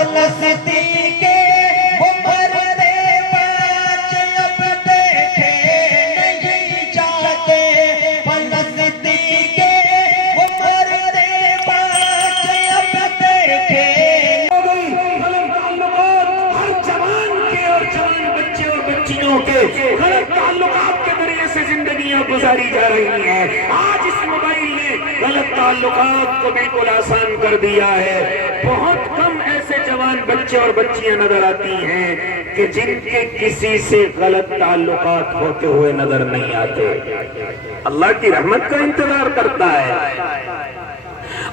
فلسطین کے وہ مردے بچ اب دیکھے نہیں جاتے، فلسطین کے وہ مردے بچ اب دیکھے۔ ہر جوان کے اور جوان بچے اور بچیوں کے غلط تعلقات کے ذریعے سے زندگیاں گزاری جا رہی ہیں۔ آج اس موبائل نے غلط تعلقات کو بالکل آسان کر دیا ہے۔ بہت کم ایسے جوان بچے اور بچیاں نظر آتی ہیں کہ جن کے کسی سے غلط تعلقات ہوتے ہوئے نظر نہیں آتے۔ اللہ کی رحمت کا انتظار کرتا ہے،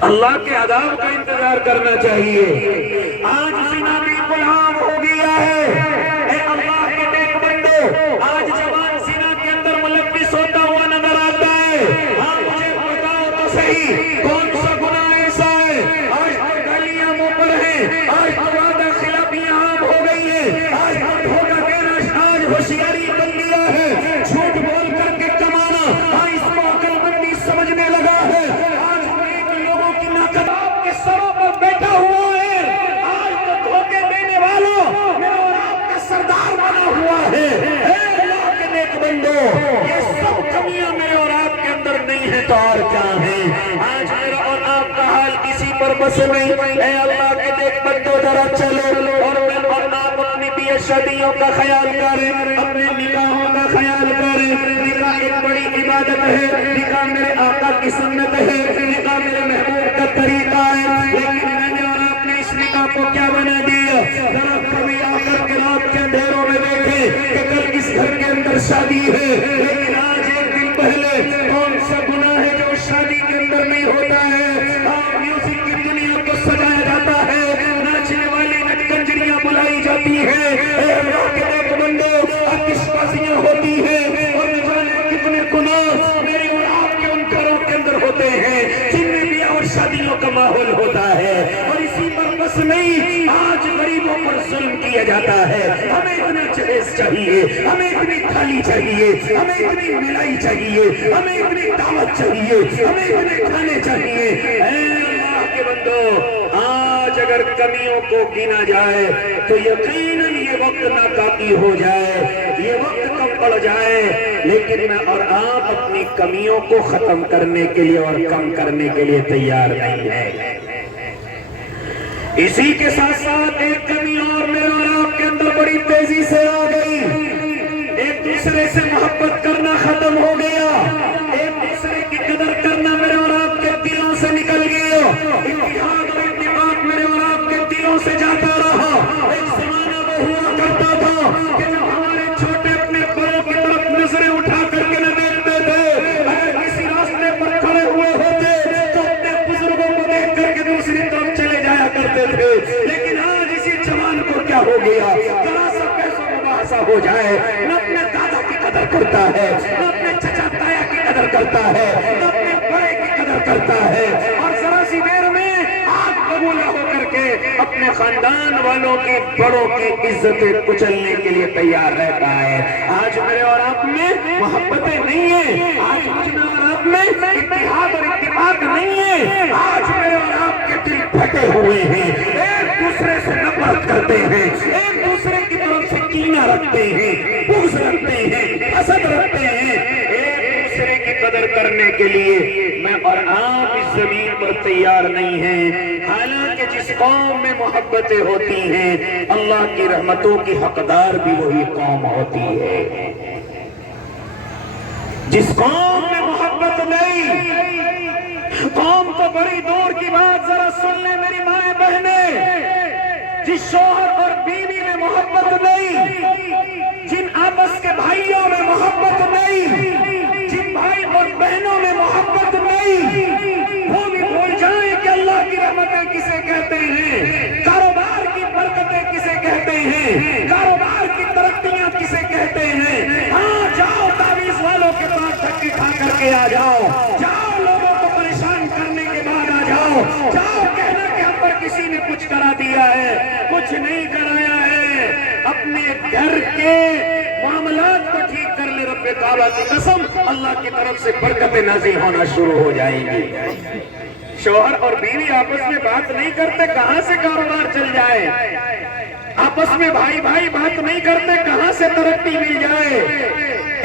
اللہ کے عذاب کا انتظار کرنا چاہیے۔ آج زنا بالکل عام ہو گیا ہے۔ اے اللہ کے نیک بندو، آج جوان زنا کے اندر ملوث ہوتا ہوا نظر آتا ہے۔ آپ مجھے بتاؤ تو صحیح، کون سا گناہ ایسا ہے؟ آج تو گالیاں منہ پر ہیں، آج تو وعدہ خلافیاں عام ہو گئی ہیں، آج تو دھوکہ دینا آج ہوشیاری بن گیا ہے، جھوٹ بول کر کے کمانا آج اس کو عقل مندی سمجھنے لگا ہے۔ آج نیک لوگوں کی ناقد آپ کے سروں پر بیٹھا ہوا ہے، آج تو دھوکے دینے والوں میرا اور آپ کا سردار بنا ہوا ہے۔ اے اللہ کے نیک بندو، یہ سب کمیاں میرے اور آپ کے اندر نہیں ہیں تو اور کیا ہیں؟ آج میرا اور آپ کا حال کسی پر بس نہیں۔ اے اللہ کے نیک بندو، ذرا چلو اور میں اور آپ اپنی بیوی شادیوں کا خیال کریں، اپنے نکاحوں کا خیال کریں۔ نکاح ایک بڑی عبادت ہے، نکاح میرے آقا کی سنت ہے، نکاح میرے محبوب کا طریقہ ہے، لیکن میں نے اور آپ نے اس نکاح کو کیا بنا دیا؟ ذرا کبھی آ کر کے رات کے اندھیروں میں دیکھیں کہ کل کس گھر کے اندر شادی ہے، لیکن آج ایک دن پہلے کون سا گناہ ہے جو شادی کے اندر نہیں ہوتا ہے؟ میوزک کی دنیا کو سجایا جاتا ہے، ناچنے والی نچکنجریاں بلائی جاتی ہیں، اے اللہ کے نیک بندو، آتش بازیاں ہوتی ہیں، اور نہ جانے کتنے گناہ میری اور آپ کے ان گھروں کے اندر ہوتے ہیں جن میں بیاہ اور شادیوں کا ماحول ہوتا ہے۔ اور اسی پر بس نہیں، آج غریبوں پر ظلم کیا جاتا ہے۔ ہمیں اتنا جہیز چاہیے، ہمیں اتنی تھالی چاہیے، ہمیں اتنی ملائی چاہیے، ہمیں اتنی دعوت چاہیے، ہمیں اتنے کھانے چاہیے۔ اے اللہ کے بندو، آج اگر کمیوں کو گنا جائے تو یقیناً یہ وقت ناکافی ہو جائے، یہ وقت کم پڑ جائے، لیکن میں اور آپ اپنی کمیوں کو ختم کرنے کے لیے اور کم کرنے کے لیے تیار نہیں ہے۔ اسی کے ساتھ ساتھ ایک کمی اور میرے اور آپ کے اندر بڑی تیزی سے آ گئی، ایک دوسرے سے محبت کرنا ختم ہو گیا، ایک دوسرے کی قدر کرنا میرے اور آپ کے دلوں سے نکل گیا، اتحاد اور اتفاق میرے اور آپ کے دلوں سے جاتا رہا۔ ایک زمانہ وہ ہوا کرتا تھا کہ جب ہمارے چھوٹے اپنے بڑوں کی طرف نظریں اٹھا کر کے نہ دیکھتے تھے، اگر کسی راستے پر کھڑے ہوئے ہوتے تو اپنے بزرگوں کو دیکھ کر کے دوسری طرف چلے جایا کرتے تھے۔ لیکن آج اسی جوان کو کیا ہو گیا؟ ذرا سا پیسوں مباحثہ ہو جائے، نہ اپنے دادا کی قدر کرتا ہے، نہ اپنے چچا تایا کی قدر کرتا ہے، نہ اپنے بڑے کی قدر کرتا ہے، اور ذرا سی دیر میں آگ قبول ہو کر کے اپنے خاندان والوں کی بڑوں کی عزتیں کچلنے کے لیے تیار رہتا ہے۔ آج میرے اور آپ میں محبتیں نہیں ہیں، آج مجھ میں اور آپ میں اتحاد اور اتفاق نہیں ہے، آج میرے اور آپ کے دل پھٹے ہوئے ہیں، ایک دوسرے سے نفرت کرتے ہیں، ایک دوسرے کی طرف سے کینہ رکھتے ہیں، بغض رکھتے ہیں، حسد رکھتے ہیں۔ ایک دوسرے کی قدر کرنے کے لیے میں اور آپ اس زمین پر تیار نہیں ہیں۔ حالانکہ جس قوم میں محبتیں ہوتی ہیں، اللہ کی رحمتوں کی حقدار بھی وہی قوم ہوتی ہے۔ جس قوم میں محبت نہیں، قوم تو بڑی دور کی بات ذرا سن لیں میری مائیں بہنیں، جس شوہر اور بیوی میں محبت نہیں، جن آپس کے بھائیوں میں محبت نہیں، جن بھائی اور بہنوں میں محبت نہیں، وہ بھی بھول جائیں کہ اللہ کی رحمتیں کسے کہتے ہیں، کاروبار کی برکتیں کسے کہتے ہیں، کاروبار کی ترقیاں کسے کہتے ہیں۔ ہاں، جاؤ تعویذ والوں کے پاس دھکے کھا کر کے آ جاؤ، جاؤ لوگوں کو پریشان کرنے کے بعد آ جاؤ، جاؤ کہنا کہ ہم پر کسی نے کچھ کرا دیا ہے، کچھ نہیں کرایا ہے۔ اپنے گھر کے معاملات کو ٹھیک کر لے، رب کعبہ کی قسم اللہ کی طرف سے برکتیں نازل ہونا شروع ہو جائیں گی۔ شوہر اور بیوی آپس میں بات نہیں کرتے کہاں سے کاروبار چل جائے، آپس میں بھائی بھائی بات نہیں کرتے کہاں سے ترقی مل جائے،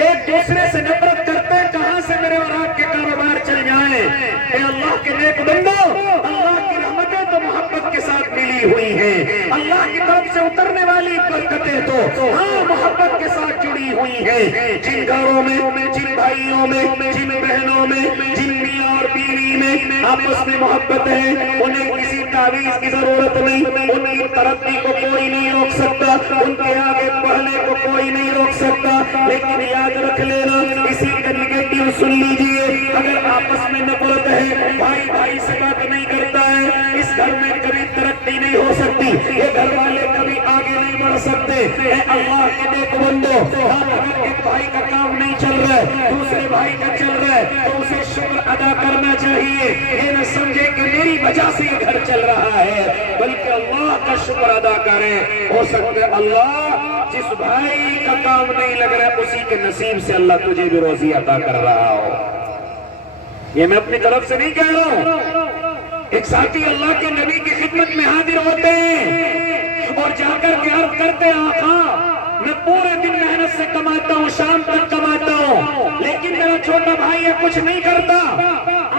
ایک دوسرے سے نفرت کرتے کہاں سے میرے اور آپ کے کاروبار چل جائیں۔ اے اللہ کے نیک بندو، اللہ کی رحمتیں تو محبت کے ساتھ ملی ہوئی ہیں، اللہ کی طرف سے اترنے والی برکتیں تو ہاں محبت کے ساتھ جڑی ہوئی ہیں۔ جن گھروں میں، جن بھائیوں میں، جن بہنوں میں، جن میاں اور بیوی میں آپس میں محبت ہے، انہیں کسی تعویذ کی ضرورت نہیں، ان کی ترقی کو کوئی نہیں روک سکتا، ان کے آگے بڑھنے کو کوئی نہیں روک سکتا۔ لیکن یاد رکھ لینا، اسی کا نگیٹو سن لیجئے، اگر آپس میں نفرت ہے، بھائی بھائی سے بات نہیں کرتا ہے، اس گھر میں کبھی ترقی نہیں ہو سکتی، یہ گھر والے کبھی آگے نہیں بڑھ سکتے۔ اے اللہ کے نیک بندو، اگر ایک بھائی کا کام نہیں چل رہا ہے، دوسرے بھائی کا چل رہا ہے، تو اسے شکر ادا کرنا چاہیے، یہ نہ سمجھے کہ میری وجہ سے یہ گھر چل رہا ہے، بلکہ اللہ کا شکر ادا کریں۔ ہو سکتا ہے اللہ جس بھائی کا کام نہیں لگ رہا ہے اسی کے نصیب سے اللہ تجھے بھی روزی عطا کر رہا ہو۔ یہ میں اپنی طرف سے نہیں کہہ رہا ہوں، ایک ساتھی اللہ کے نبی کی خدمت میں حاضر ہوتے ہیں اور جا کر کے عرض کرتے ہیں آقا میں پورے دن محنت سے کماتا ہوں، شام تک کماتا ہوں، لیکن میرا چھوٹا بھائی ہے کچھ نہیں کرتا،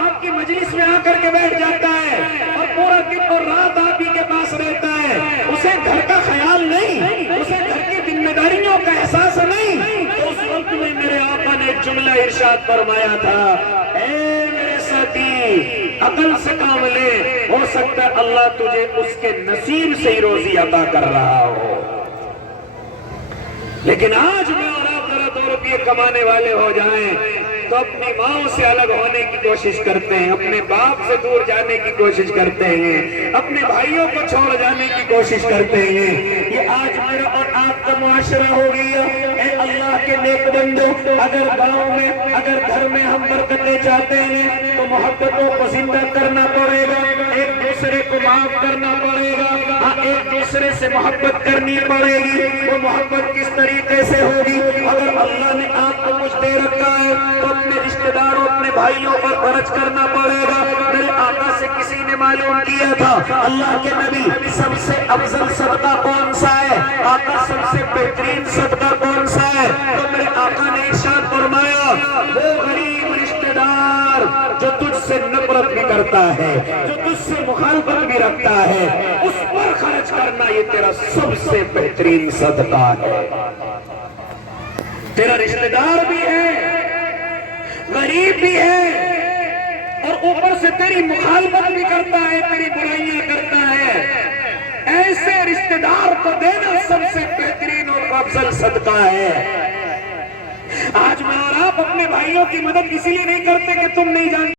آپ کی مجلس میں آ کر کے بیٹھ جاتا ہے اور پورا دن اور رات آپ ہی کے پاس رہتا ہے، اسے گھر کا خیال نہیں، اسے گھر کی ذمہ داریوں کا احساس نہیں۔ تو اس وقت میں میرے آقا نے ایک جملہ ارشاد فرمایا تھا، اے میرے ساتھی عقل سے کام لے، ہو سکتا ہے اللہ تجھے اس کے نصیب سے ہی روزی عطا کر رہا ہو۔ لیکن آج میں اور آپ ذرا 2 روپے کمانے والے ہو جائیں تو اپنی ماں سے الگ ہونے کی کوشش کرتے ہیں، اپنے باپ سے دور جانے کی کوشش کرتے ہیں، اپنے بھائیوں کو چھوڑ جانے کی کوشش کرتے ہیں۔ یہ آج میرا اور آپ کا معاشرہ ہو گیا۔ اے اللہ کے نیک بندو، اگر گاؤں میں، اگر گھر میں ہم برکتیں چاہتے ہیں تو محبتوں کو زندہ کرنا پڑے گا، ایک دوسرے کو معاف کرنا پڑے گا، ایک دوسرے سے محبت کرنی پڑے گی۔ وہ محبت کس طریقے سے ہوگی؟ اگر اللہ نے آپ کو کچھ دے رکھا ہے تو اپنے رشتہ داروں، اپنے بھائیوں پر خرچ کرنا پڑے گا۔ میرے آقا سے کسی نے معلوم کیا تھا اللہ کے نبی سب سے افضل صدقہ کون سا ہے، آقا سب سے بہترین صدقہ کون سا ہے؟ تو میرے آقا نے ارشاد فرمایا وہ غریب رشتہ دار جو تجھ سے نفرت بھی کرتا ہے، جو تجھ سے مخالفت بھی رکھتا ہے، اس پر خرچ کرنا یہ تیرا سب سے بہترین صدقہ ہے۔ تیرا رشتہ دار بھی ہے، غریب بھی ہے، اور اوپر سے تیری مخالفت بھی کرتا ہے، تیری برائیاں کرتا ہے، ایسے رشتہ دار کو دینا سب سے بہترین اور افضل صدقہ ہے۔ آج میں اور آپ اپنے بھائیوں کی مدد اسی لیے نہیں کرتے کہ تم نہیں جانتے